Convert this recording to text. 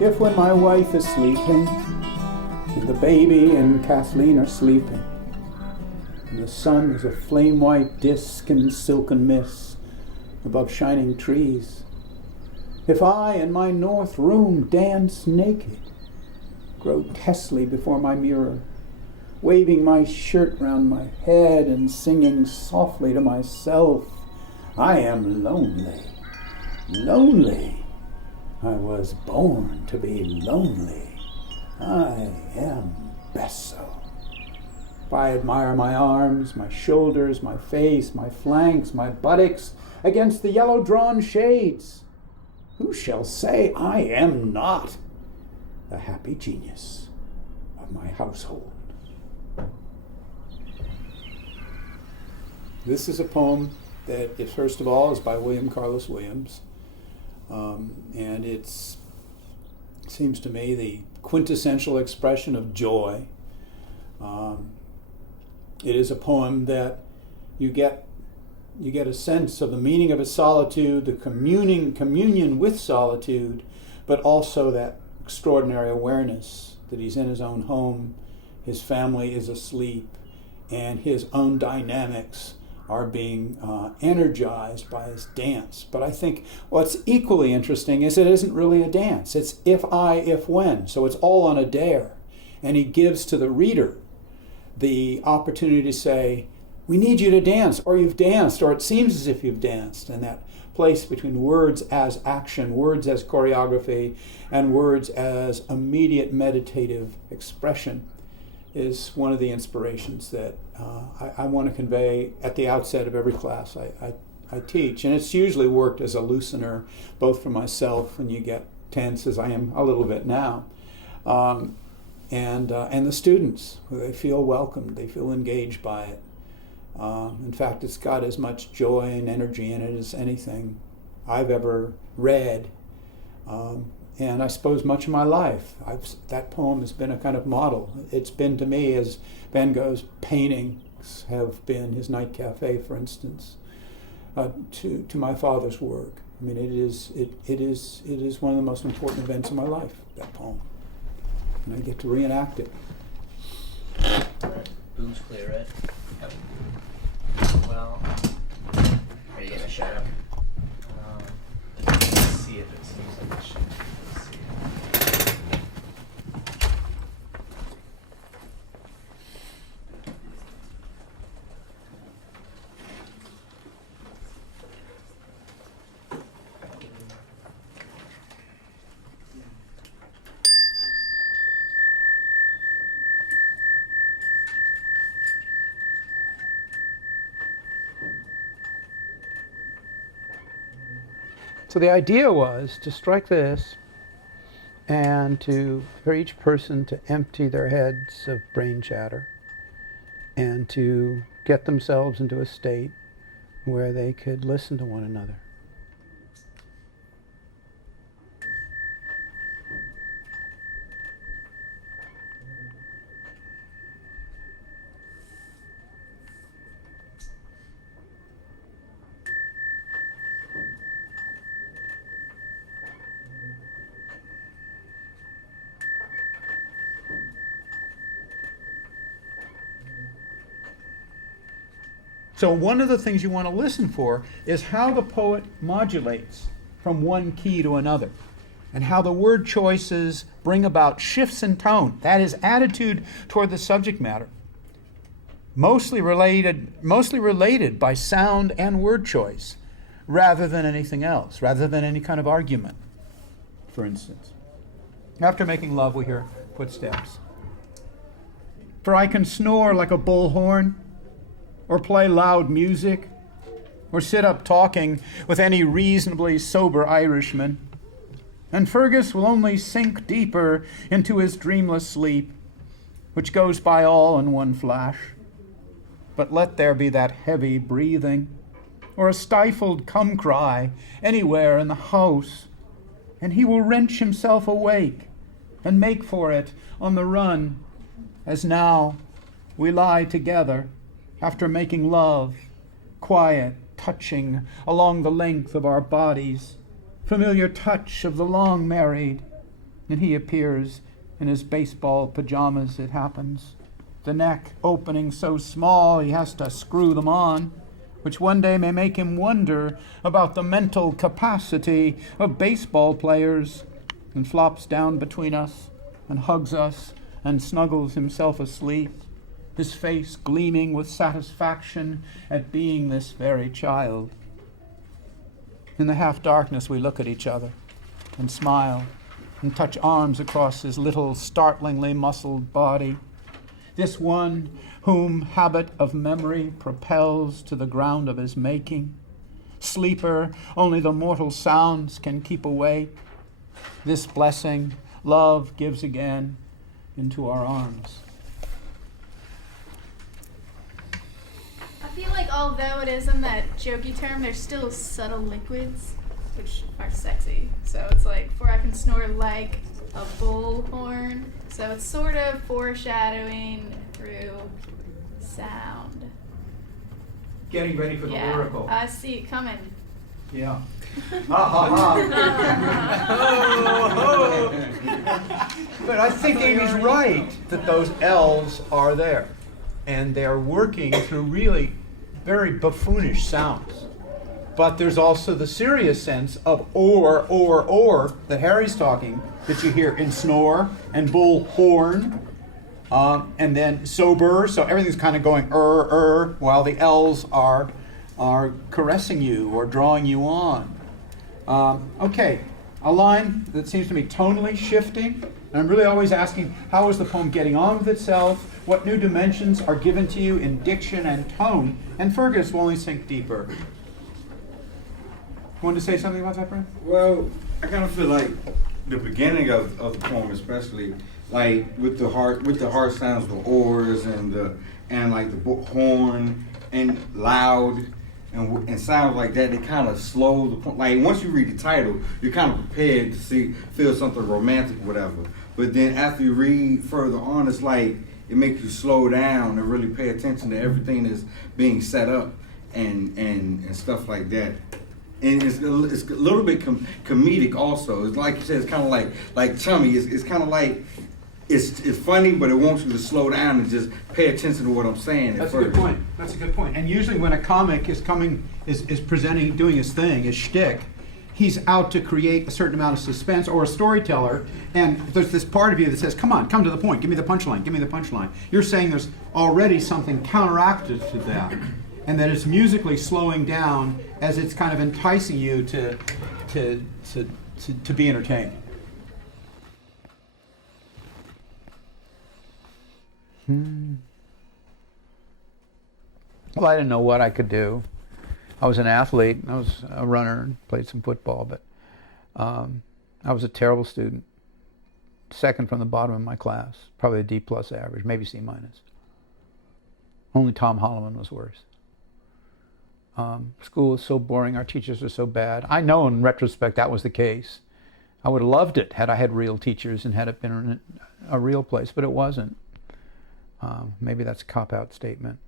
If when my wife is sleeping, and the baby and Kathleen are sleeping, and the sun is a flame-white disk in silken mist above shining trees, if I in my north room dance naked, grotesquely before my mirror, waving my shirt round my head and singing softly to myself, I am lonely, lonely. I was born to be lonely. I am best so. If I admire my arms, my shoulders, my face, my flanks, my buttocks against the yellow-drawn shades, who shall say I am not the happy genius of my household? This is a poem that, first of all, is by William Carlos Williams. And it seems to me the quintessential expression of joy. It is a poem that you get a sense of the meaning of its solitude, the communion with solitude, but also that extraordinary awareness that he's in his own home, his family is asleep, and his own dynamics are being energized by his dance. But I think what's equally interesting is it isn't really a dance. It's if when. So it's all on a dare. And he gives to the reader the opportunity to say, we need you to dance, or you've danced, or it seems as if you've danced. And that place between words as action, words as choreography, and words as immediate meditative expression is one of the inspirations that I want to convey at the outset of every class I teach. And it's usually worked as a loosener, both for myself when you get tense, as I am a little bit now, and the students, who they feel welcomed, they feel engaged by it. In fact, it's got as much joy and energy in it as anything I've ever read. And I suppose much of my life, that poem has been a kind of model. It's been to me as Van Gogh's paintings have been, his night cafe, for instance, to my father's work. I mean, it is one of the most important events of my life, that poem. And I get to reenact it. All right, boom's clear, right? Yep. Well, are you gonna shut up? Let's see if it seems like it should. So the idea was to strike this and for each person to empty their heads of brain chatter and to get themselves into a state where they could listen to one another. So one of the things you want to listen for is how the poet modulates from one key to another, and how the word choices bring about shifts in tone. That is attitude toward the subject matter, mostly related by sound and word choice, rather than anything else, rather than any kind of argument, for instance. After making love, we hear footsteps. For I can snore like a bullhorn, or play loud music, or sit up talking with any reasonably sober Irishman, and Fergus will only sink deeper into his dreamless sleep, which goes by all in one flash. But let there be that heavy breathing, or a stifled come-cry anywhere in the house, and he will wrench himself awake and make for it on the run, as now we lie together after making love, quiet, touching along the length of our bodies, familiar touch of the long married, And he appears in his baseball pajamas, it happens. The neck opening so small he has to screw them on, which one day may make him wonder about the mental capacity of baseball players, and flops down between us and hugs us and snuggles himself asleep, his face gleaming with satisfaction at being this very child. In the half-darkness we look at each other and smile and touch arms across his little, startlingly muscled body. This one whom habit of memory propels to the ground of his making. Sleeper, only the mortal sounds can keep awake. This blessing, love gives again into our arms. I feel like although it is in that jokey term, there's still subtle liquids, which are sexy. So it's like, for I can snore like a bullhorn. So it's sort of foreshadowing through sound. Getting ready for the lyrical. I see it coming. Yeah. But I think Amy's right that those L's are there. And they're working through really very buffoonish sounds. But there's also the serious sense of or that Harry's talking, that you hear in snore and bullhorn, and then sober, so everything's kind of going while the L's are caressing you or drawing you on. Okay, a line that seems to be tonally shifting, and I'm really always asking, how is the poem getting on with itself? What new dimensions are given to you in diction and tone? And Fergus will only sink deeper. Want to say something about that, Brent? Well, I kind of feel like the beginning of the poem, especially like with the hard sounds, the oars and like the horn and loud and sounds like that, they kind of slow the poem. Like once you read the title, you're kind of prepared to feel something romantic, or whatever. But then after you read further on, it's like it makes you slow down and really pay attention to everything that's being set up and stuff like that. And it's a little bit comedic also. It's like you said, it's kind of like Chummy. It's kind of like it's funny, but it wants you to slow down and just pay attention to what I'm saying. That's a good point. That's a good point. And usually when a comic is presenting, doing his thing, his shtick, he's out to create a certain amount of suspense, or a storyteller, and there's this part of you that says, come on, come to the point, give me the punchline, give me the punchline. You're saying there's already something counteracted to that, and that it's musically slowing down as it's kind of enticing you to be entertained. Well, I didn't know what I could do. I was an athlete. I was a runner and played some football, but I was a terrible student. Second from the bottom of my class, probably a D+ average, maybe C-. Only Tom Holloman was worse. School was so boring, our teachers were so bad. I know in retrospect that was the case. I would have loved it had I had real teachers and had it been a real place, but it wasn't. Maybe that's a cop-out statement.